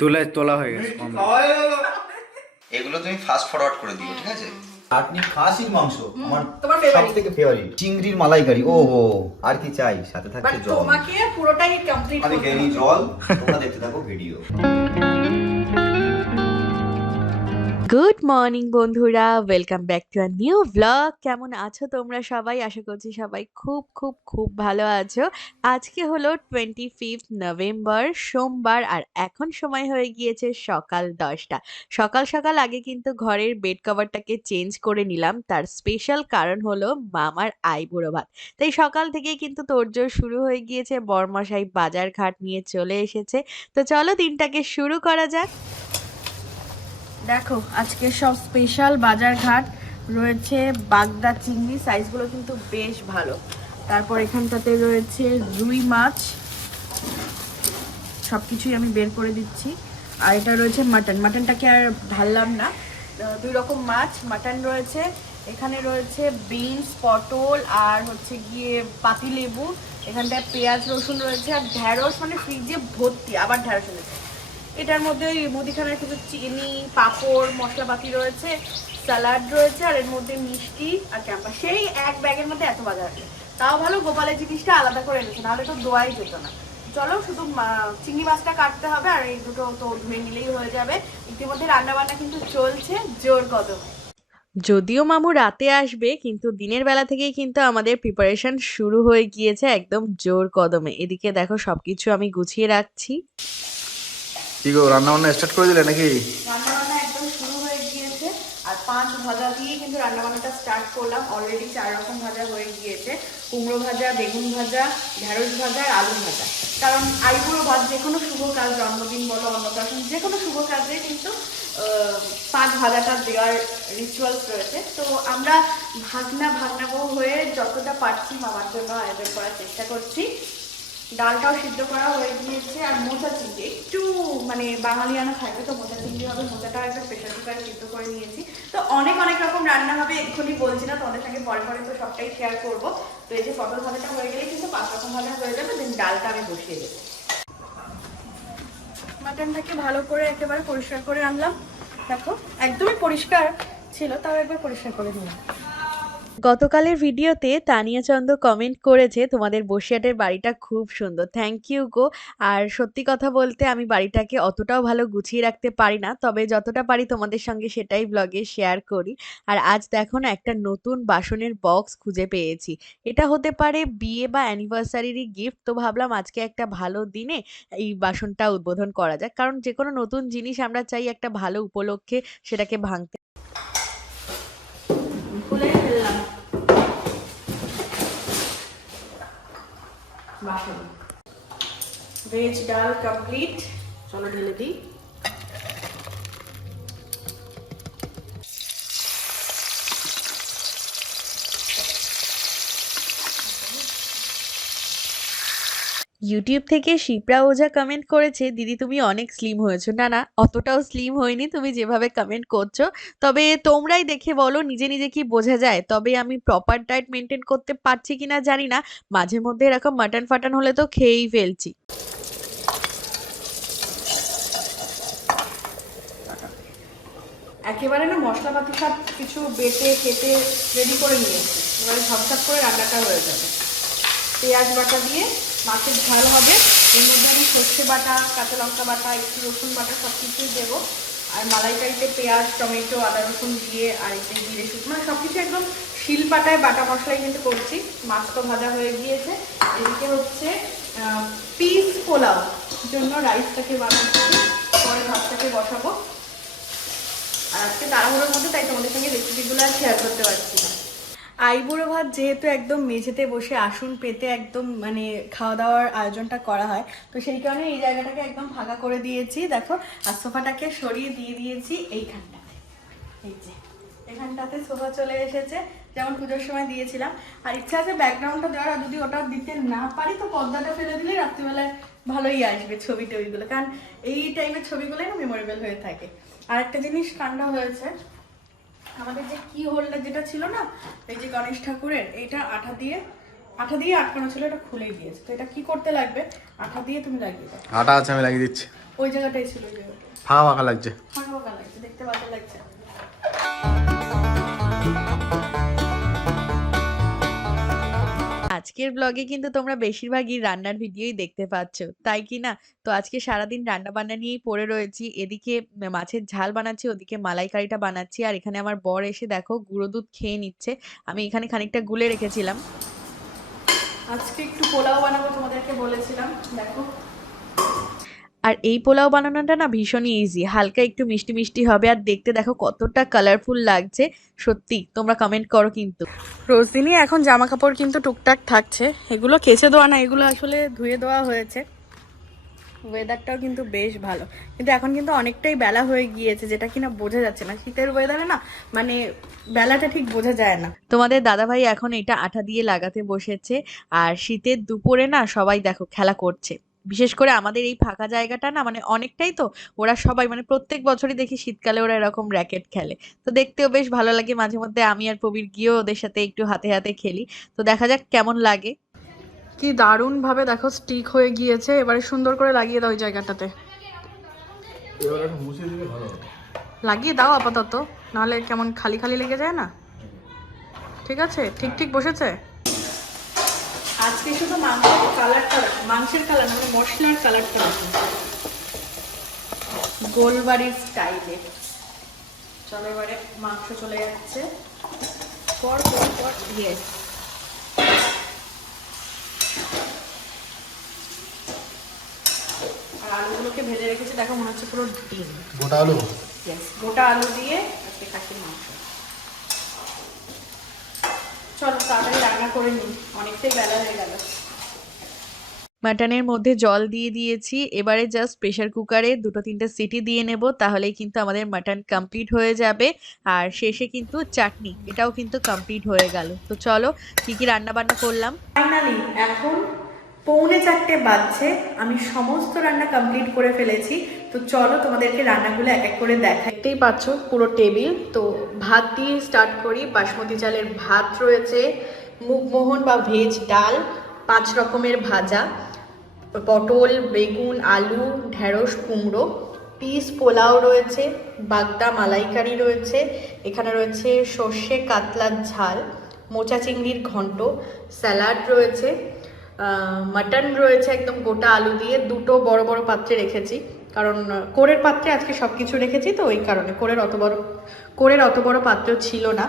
তোলা তোলা হয়ে গেছে এগুলো তুমি ফাস্ট ফরওয়ার্ড করে দিও ঠিক আছে? আপনি খাসির মাংস আমার তোমার সব থেকে ফেভারিট চিংড়ির মালাইকারি ও হো আর কি চাই? সাথে থাকতে জল। তোমাকে পুরোটাই কমপ্লিট আমি জল তোমরা দেখতে থাকো ভিডিও গুড মর্নিং বন্ধুরা, welcome back to our new blog. কেমন আছো তোমরা সবাই? আশা করছি সবাই খুব খুব খুব ভালো আছো। আজকে হলো টোয়েন্টি ফিফথ নভেম্বর সোমবার, আর এখন সময় হয়ে গিয়েছে সকাল দশটা। সকাল সকাল আগে কিন্তু ঘরের বেড কভারটাকে চেঞ্জ করে নিলাম। তার স্পেশাল কারণ হলো মামার আইবুড়ো ভাত। তাই সকাল থেকেই কিন্তু তোড়জোড় শুরু হয়ে গিয়েছে। বরমশাই বাজার ঘাট নিয়ে চলে এসেছে। তো চলো দিনটাকে শুরু করা যাক। দেখো, আজকে সব স্পেশাল বাজার ঘাট রয়েছে বাগদা চিংড়ি সাইজগুলো কিন্তু বেশ ভালো। তারপর এখানটাতে রয়েছে রুই মাছ। সব কিছুই আমি বের করে দিচ্ছি। আর এটা রয়েছে মাটন। মাটনটাকে আর ঢাললাম না। দুই রকম মাছ, মাটন রয়েছে। এখানে রয়েছে বিনস, পটল, আর হচ্ছে গিয়ে পাতিলেবু। এখানটায় পেঁয়াজ, রসুন রয়েছে, আর ঢ্যাঁড়স মানে ফ্রিজে ভর্তি, আবার ঢ্যাঁড়স এনেছে। এটার মধ্যে ওই মুদিখানার কিছু চিনি, পাঁপড়, মশলাপাতি রয়েছে, স্যালাড রয়েছে, আর এর মধ্যে মিষ্টি আর ক্যাম্পা সেই এক ব্যাগের মধ্যে এত বাজার তাও ভালো গোপালের জিনিসটা আলাদা করে এনেছে, নাহলে তো দোয়াই যেত না। চলো, শুধু চিংড়ি মাছটা কাটতে হবে, আর এই দুটো তো ধুয়ে নিলেই হয়ে যাবে। ইতিমধ্যে রান্না বান্না কিন্তু চলছে, জোর কদমে। যদিও মামু রাতে আসবে, কিন্তু দিনের বেলা থেকেই কিন্তু আমাদের প্রিপারেশন শুরু হয়ে গিয়েছে একদম জোর কদমে। এদিকে দেখো, সবকিছু আমি গুছিয়ে রাখছি। কি গো রান্না বান্না স্টার্ট করে দিলে নাকি? রান্নাবান্না একদম শুরু হয়ে গিয়েছে, আর পাঁচ ভাজা দিয়ে কিন্তু রান্নাবান্নাটা স্টার্ট করলাম। অলরেডি চার রকম ভাজা হয়ে গিয়েছে, কুমড়ো ভাজা, বেগুন ভাজা, ঢেঁড়স ভাজা, আর আলু ভাজা। কারণ আইবুড়ো ভাত যে কোনো শুভ কাজ, জন্মদিন বলো, অন্নপ্রাশন, যে কোনো শুভ কাজে কিন্তু পাঁচ ভাজাটা দেওয়ার রিচুয়ালস রয়েছে। তো আমরা ভাগনা ভাগনা বউ হয়ে যতটা পারছি মামার জন্য আয়োজন করার চেষ্টা করছি। ডালটাও সিদ্ধ করা হয়ে গিয়েছে আর মোচা চিংড়ি। একটু মানে বাঙালিয়ানা থাকবে তো মোচা চিংড়ি হবে মোচাটাও একটা প্রেশার কুকারে সিদ্ধ করে নিয়েছি। তো অনেক অনেক রকম রান্না হবে এক্ষুনি বলছি না, তোমাদের সঙ্গে পরে পরে তো সবটাই শেয়ার করব। তো এই যে পটল ভাজাটা হয়ে গেলে কিন্তু পাঁচ রকম ভাজা হয়ে যাবে দেন ডালটা আমি বসিয়ে দেবো। মাটনটাকে ভালো করে একেবারে পরিষ্কার করে আনলাম। দেখো, একদমই পরিষ্কার ছিল, তাও একবার পরিষ্কার করে নিলাম। গতকালের ভিডিওতে তানিয়া চন্দ কমেন্ট করেছে, তোমাদের বসিয়াটের বাড়িটা খুব সুন্দর। Thank you go. আর সত্যি কথা বলতে আমি বাড়িটাকে অতটাও ভালো গুছিয়ে রাখতে পারি না। তবে যতটা পারি তোমাদের সঙ্গে সেটাই ব্লগে শেয়ার করি। আর আজ দেখো না, একটা নতুন বাসনের বক্স খুঁজে পেয়েছি। এটা হতে পারে বিয়ে বা অ্যানিভার্সারিরই গিফট তো ভাবলাম আজকে একটা ভালো দিনে এই বাসনটা উদ্বোধন করা যাক। কারণ যে কোনো নতুন জিনিস আমরা চাই একটা ভালো উপলক্ষে সেটাকে ভাঙতে খুলে ফেললাম বাসন। ভেজ ডাল কমপ্লিট চলো ঢেলে দিই। ইউটিউব থেকে শিপ্রা ওঝা কমেন্ট করেছে, দিদি, তুমি অনেক স্লিম হয়েছো। না না, অতটাও স্লিম হয়নি, তুমি যেভাবে কমেন্ট করছ। তবে তোমরাই দেখে বলো, নিজে নিজে কি বোঝা যায়? তবে আমি প্রপার ডায়েট মেনটেন করতে পারছি কিনা জানি না। মাঝে মধ্যে এরকম মাটন ফাটন হলে তো খেয়েই ফেলছি। একেবারে না মশলাপাতি সব কিছু বেটে কেটে রেডি করে নিয়েছি। এবারে ঝপঝপ করে রান্নাটা হয়ে যাবে। পেঁয়াজ বাটা দিয়ে মাছের ঝাল হবে। এর মধ্যে আমি সর্ষে বাটা, কাঁচা লঙ্কা বাটা, একটু রসুন বাটা সব কিছুই দেবো। আর মালাইকারিতে পেঁয়াজ, টমেটো, আদা রসুন দিয়ে আর এতে জিরে শুকনো মানে সব কিছু একদম শিল পাটায় বাটা মশলাই কিন্তু করছি। মাছ তো ভাজা হয়ে গিয়েছে। এদিকে হচ্ছে পিস পোলাও জন্য রাইসটাকে বানাচ্ছি। পরে ভাতটাকে বসাবো। আর আজকে তাড়াহুড়োর মধ্যে তাই তোমাদের সঙ্গে রেসিপিগুলো আর শেয়ার করতে পারছি না। আইবুড়ো ভাত যেহেতু একদম মেঝেতে বসে আসন পেতে একদম মানে খাওয়া দাওয়ার আয়োজনটা করা হয়, তো সেই কারণে এই জায়গাটাকে একদম ফাঁকা করে দিয়েছি। দেখো, আর সোফাটাকে সরিয়ে দিয়ে দিয়েছি এইখানটাতে। এই যে, এখানটাতে সোফা চলে এসেছে, যেমন পুজোর সময় দিয়েছিলাম। আর ইচ্ছা আছে ব্যাকগ্রাউন্ডটা দেওয়ার যদি ওটা দিতে না পারি, তো পর্দাটা ফেলে দিলে রাত্রিবেলায় ভালোই আসবে ছবি টবিগুলো, কারণ এই টাইপের ছবিগুলোই না মেমোরেবল হয়ে থাকে। আর একটা জিনিস কাণ্ড হয়েছে আমাদের যে কি হোল্ডার যেটা ছিল না এই যে গণেশ ঠাকুরের এইটা আঠা দিয়ে আঠা দিয়ে আটকানো ছিল এটা খুলে গিয়েছে। তো এটা কি করতে লাগবে? আঠা দিয়ে তুমি লাগিয়ে দাও। আটা আছে আমি লাগিয়ে দিচ্ছি। ওই জায়গাটাই ছিল ওই জায়গাটা ফাঁকা ফাঁকা লাগছে। ফাঁকা ফাঁকা লাগছে দেখতে ভালো লাগছে। আজকের ব্লগে কিন্তু তোমরা বেশিরভাগই রান্নার ভিডিওই দেখতে পাচ্ছ। তাই কি না? তো আজকে সারাদিন রান্না বান্না নিয়েই পড়ে রয়েছি। এদিকে মাছের ঝাল বানাচ্ছি, ওদিকে মালাইকারিটা বানাচ্ছি। আর এখানে আমার বর এসে দেখো গুঁড়ো দুধ খেয়ে নিচ্ছে। আমি এখানে খানিকটা গুলে রেখেছিলাম। আজকে একটু পোলাও বানাবো তোমাদেরকে বলেছিলাম। দেখো। আর এই পোলাও বানানোটা না ভীষণই ইজি হালকা একটু মিষ্টি মিষ্টি হবে আর দেখতে দেখো কতটা কালারফুল লাগছে। সত্যি তোমরা কমেন্ট করো কিন্তু। রোজ দিনই এখন জামা কাপড় কিন্তু টুকটাক থাকছে। এগুলো কেচে দেওয়া না এগুলো আসলে ধুয়ে দেওয়া হয়েছে। ওয়েদারটাও কিন্তু বেশ ভালো। কিন্তু এখন কিন্তু অনেকটাই বেলা হয়ে গিয়েছে যেটা কিনা বোঝা যাচ্ছে না। শীতের ওয়েদারে না মানে বেলাটা ঠিক বোঝা যায় না। তোমাদের দাদাভাই এখন এটা আঠা দিয়ে লাগাতে বসেছে। আর শীতের দুপুরে না সবাই দেখো খেলা করছে। বিশেষ করে আমাদের এই ফাঁকা জায়গাটা না মানে অনেকটাই তো ওরা সবাই মানে প্রত্যেক বছরই দেখি শীতকালে ওরা এরকম র্যাকেট খেলে। তো দেখতেও বেশ ভালো লাগে মাঝে মধ্যে আমি আর প্রবীর গিয়েও ওদের সাথে একটু হাতে হাতে খেলি। তো দেখা যাক কেমন লাগে। কি দারুণ ভাবে দেখো স্টিক হয়ে গিয়েছে এবারে সুন্দর করে লাগিয়ে দাও ওই জায়গাটাতে। লাগিয়ে দাও আপাতত নাহলে কেমন খালি খালি লেগে যায় না? ঠিক আছে? ঠিক ঠিক বসেছে? আজকে শুধু মাংসের কালারটা মাংসের কালার মানে মশলার কালারটা রাখো। গোলবাড়ির স্টাইলে। চলো এবারে মাংস চলে যাচ্ছে। পর পর পর আর আলুগুলোকে ভেজে রেখেছি দেখো মনে হচ্ছে পুরো ডিম। গোটা আলু? গোটা আলু দিয়ে আজকে খাসির মাংস। চলো তাড়াতাড়ি রান্না করে নিই অনেকটাই বেলা হয়ে গেল। মাটনের মধ্যে জল দিয়ে দিয়েছি এবারে জাস্ট প্রেশার কুকারে দুটো তিনটে সিটি দিয়ে নেব তাহলেই কিন্তু আমাদের মাটন কমপ্লিট হয়ে যাবে আর শেষে কিন্তু চাটনি এটাও কিন্তু কমপ্লিট হয়ে গেল। তো চলো কি কি রান্না বান্না করলাম? ফাইনালি এখন পৌনে চারটে বাজছে, আমি সমস্ত রান্না কমপ্লিট করে ফেলেছি। তো চলো তোমাদেরকে রান্নাগুলো এক এক করে দেখাই। দেখতেই পাচ্ছ পুরো টেবিল। তো ভাত দিয়ে স্টার্ট করি। বাসমতি চালের ভাত রয়েছে, মুগমোহন বা ভেজ ডাল, পাঁচ রকমের ভাজা, পটল, বেগুন, আলু, ঢেঁড়স, কুমড়ো, পিস পোলাও রয়েছে, বাগদা মালাইকারি রয়েছে, এখানে রয়েছে সর্ষে কাতলার ঝাল, মোচা চিংড়ির ঘন্ট, স্যালাড রয়েছে মাটন রয়েছে একদম গোটা আলু দিয়ে। দুটো বড় বড় পাত্রে রেখেছি। কারণ কোরের পাত্রে আজকে সব কিছু রেখেছি তো ওই কারণে কোরের অত বড়, কোরের অত বড় পাত্র ছিল না।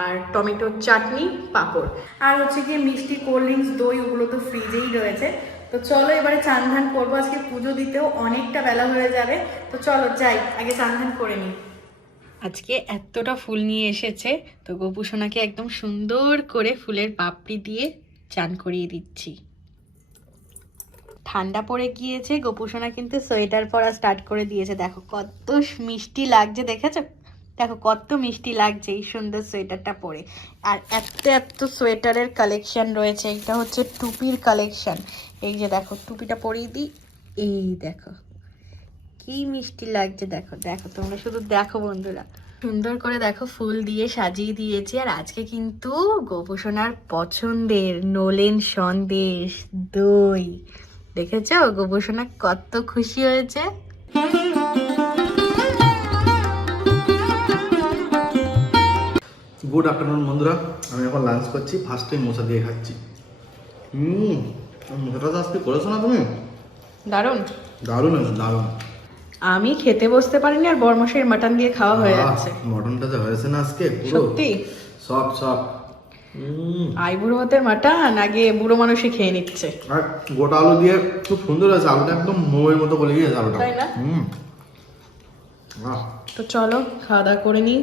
আর টমেটোর চাটনি, পাঁপড়। আর হচ্ছে গিয়ে মিষ্টি কোল্ড ড্রিঙ্কস, দই, ওগুলো তো ফ্রিজেই রয়েছে। তো চলো এবারে চান ধান করব। আজকে পুজো দিতেও অনেকটা বেলা হয়ে যাবে। তো চলো যাই, আগে চান ধান করে নিই। আজকে এতটা ফুল নিয়ে এসেছে। তো গোপুসোনাকে একদম সুন্দর করে ফুলের পাপড়ি দিয়ে চান করিয়ে দিচ্ছি। ঠান্ডা পড়ে গিয়েছে, গোপুসোনা কিন্তু সোয়েটার পরা স্টার্ট করে দিয়েছে। দেখো কত মিষ্টি লাগছে, দেখেছ? দেখো কত মিষ্টি লাগছে এই সুন্দর সোয়েটারটা পরে। আর এত এত সোয়েটারের কালেকশন রয়েছে, এটা হচ্ছে টুপির কালেকশন। এই যে দেখো, টুপিটা পরিয়ে দিই, এই দেখো। কি মিষ্টি লাগছে, দেখো দেখো, তোমরা শুধু দেখো বন্ধুরা। সুন্দর করে দেখো ফুল দিয়ে সাজিয়ে দিয়েছি। আর আজকে কিন্তু গোপোষণার পছন্দের নোলেন সন্দেশ দই। দেখেছ? গোপোষণা কত খুশি হয়েছে। গুড আফটারনুন বন্ধুরা। আমি এখন লাঞ্চ করছি। ফার্স্ট টাইম মশা দিয়ে খাচ্ছি। হুম মশাটা তো আজকে করেছ না তুমি? দারুণ। দারুণ দারুণ। আমি খেতে বসতে পারিনি আর বরমশের মাটন দিয়ে খাওয়া হয়ে যাচ্ছে। মটনটা তো হয়েছে না আজকে সত্যি? সব সব। হুম। আই বুড়ো হাতের মাটন আগে বুড়ো মানুষই খেয়ে নিচ্ছে। আর গোটা আলু দিয়ে খুব সুন্দর আছে আলুটা একদম মোয়ের মতো বলে গিয়েছে আলুটা। তাই না? তো চলো খাওয়া দাওয়া করে নিই।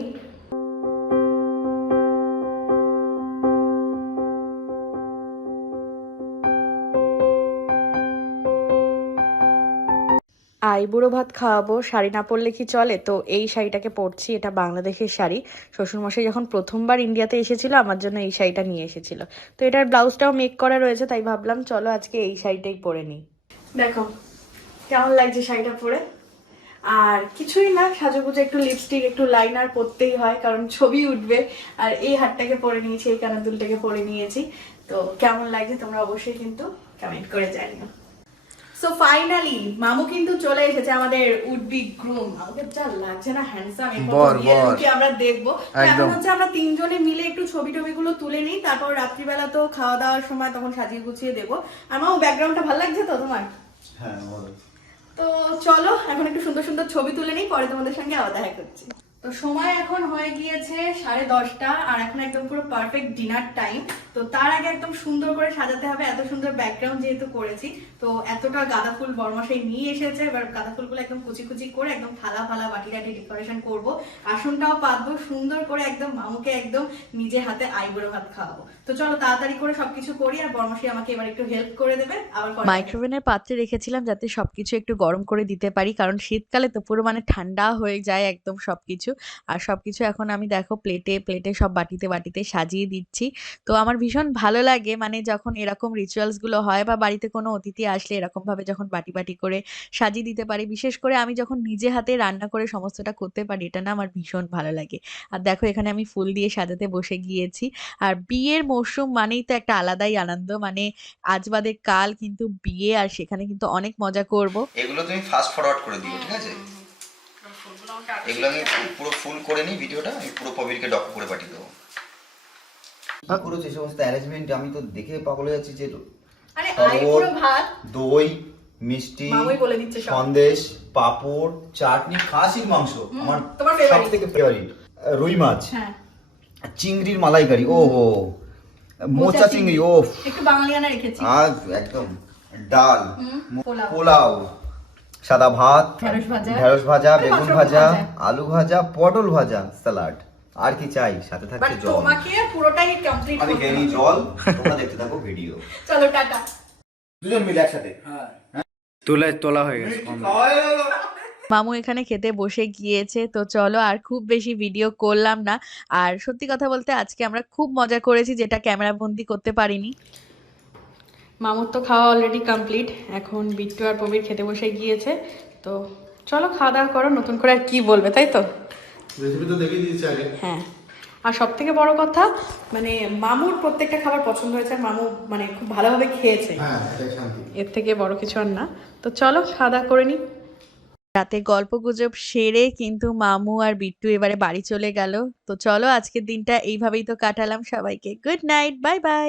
আইবুড়ো ভাত খাওয়াবো, শাড়ি না পরলে কি চলে? তো এই শাড়িটাকে পরছি, এটা বাংলাদেশের শাড়ি। শ্বশুরমশাই যখন প্রথমবার ইন্ডিয়াতে এসেছিল, আমার জন্য এই শাড়িটা নিয়ে এসেছিল। তো এটার ব্লাউজটাও মেক করা রয়েছে, তাই ভাবলাম চলো আজকে এই শাড়িটাই পরে নিই। দেখো, কেমন লাগছে শাড়িটা পরে? আর কিছুই না, সাজুগুজু একটু লিপস্টিক একটু লাইনার পরতেই হয়, কারণ ছবি উঠবে। আর এই হাতটাকে পরে নিয়েছি, এই কানাদুলটাকে পরে নিয়েছি। তো কেমন লাগছে তোমরা অবশ্যই কিন্তু কমেন্ট করে জানিও। সো ফাইনালি মামু কিন্তু চলে এসেছে আমাদের উড বি গ্রুম আমাদের যা লাগছে না হ্যান্ডসাম বর। আমরা দেখব। এখন হচ্ছে আমরা তিনজনে মিলে একটু ছবি টবিগুলো তুলে নিই তারপর রাত্রিবেলা তো খাওয়া দাওয়ার সময় তখন সাজিয়ে গুছিয়ে দেবো। আর মামু ব্যাকগ্রাউন্ডটা ভালো লাগছে তো তোমার? হ্যাঁ তো চলো এখন একটু সুন্দর সুন্দর ছবি তুলে নিই পরে তোমাদের সঙ্গে আবার দেখা করছি। তো সময় এখন হয়ে গিয়েছে সাড়ে দশটা, আর এখন একদম পুরো পারফেক্ট ডিনার টাইম তো তার আগে একদম সুন্দর করে সাজাতে হবে, এত সুন্দর ব্যাকগ্রাউন্ড যেহেতু করেছি, তো এতটা গাঁদা ফুল বর্মশাই নিয়ে এসেছে, এবার গাঁদা ফুলগুলো একদম কুচি কুচি করে একদম থালা ফালা বাটি টাটি ডেকোরেশন করব। আসনটাও পাতবো, সুন্দর করে একদম মামুকে একদম নিজে হাতে আইবুড়ো ভাত খাওয়াবো। তো চলো তাড়াতাড়ি করে সবকিছু করি, আর বর্মশাই আমাকে এবার একটু হেল্প করে দেবে, আবার মাইক্রোওভেনের পাত্রে রেখেছিলাম যাতে সবকিছু একটু গরম করে দিতে পারি, কারণ শীতকালে তো পুরো মানে ঠান্ডা হয়ে যায় একদম সবকিছু। আর সবকিছু এখন আমি দেখো প্লেটে প্লেটে সব বাটিতে বাটিতে সাজিয়ে দিচ্ছি। তো আমার ভীষণ ভালো লাগে মানে যখন এরকম রিচুয়ালসগুলো হয় বা বাড়িতে কোনো অতিথি আসলে এরকমভাবে যখন বাটি বাটি করে সাজিয়ে দিতে পারি, বিশেষ করে আমি যখন নিজে হাতে রান্না করে সমস্তটা করতে পারি, এটা না আমার ভীষণ ভালো লাগে। আর দেখো এখানে আমি ফুল দিয়ে সাজাতে বসে গিয়েছি। আর বিয়ের মরশুম মানেই তো একটা আলাদাই আনন্দ। মানে আজ বাদে কাল কিন্তু বিয়ে, আর সেখানে কিন্তু অনেক মজা করব। এগুলো তুমি ফাস্ট ফরওয়ার্ড করে দিও, ঠিক আছে? এগুলো আমি পুরো ফুল করে নিই ভিডিওটা আমি পুরো প্রবীরকে ডক করে পাঠিয়ে দেবো। কি করেছ সমস্ত অ্যারেঞ্জমেন্ট আমি তো দেখে পাগল হয়ে যাচ্ছি যে আরে শরবত, আইবুড়ো ভাত। দই মিষ্টি মামুই বলে দিচ্ছে সব। সন্দেশ পাঁপড় চাটনি খাসির মাংস আমার সব থেকে ফেভারিট রুই মাছ হ্যাঁ। চিংড়ির মালাইকারি ও হো মোচা মোচা চিংড়ি। ও একটু বাঙালিয়ানা রেখেছি। একদম ডাল পোলাও। সাদা ভাত ঢেঁড়স ভাজা। বেগুন ভাজা। আলু ভাজা পটল ভাজা স্যালাড। আর কি চাই? সাথে থাকছে জল। তোমাকে পুরোটাই কমপ্লিট আমি খেয়ে জল তোমরা দেখতে থাকো ভিডিও চলো টাটা। দুজন মিলে একসাথে। তোলা তোলা হয়ে গেছে মামু এখানে খেতে বসে গিয়েছে তো চলো আর খুব বেশি ভিডিও করলাম না। আর সত্যি কথা বলতে আজকে আমরা খুব মজা করেছি যেটা ক্যামেরা বন্দি করতে পারিনি। মামুর তো খাওয়া অলরেডি কমপ্লিট এখন বিট্টু আর প্রবীর খেতে বসে গিয়েছে। তো চলো খাওয়া দাওয়া করো নতুন করে আর কি বলবে তাই তো? হ্যাঁ। আর সব থেকে বড় কথা মানে মামুর প্রত্যেকটা খাবার পছন্দ হয়েছে আর মামু মানে খুব ভালোভাবে খেয়েছে। হ্যাঁ এর থেকে বড় কিছু আর না। তো চলো খাওয়া দাওয়া করে নি। রাতে গল্প গুজব সেরে কিন্তু মামু আর বিট্টু এবারে বাড়ি চলে গেল। তো চলো আজকের দিনটা এইভাবেই তো কাটালাম সবাইকে। Good night bye bye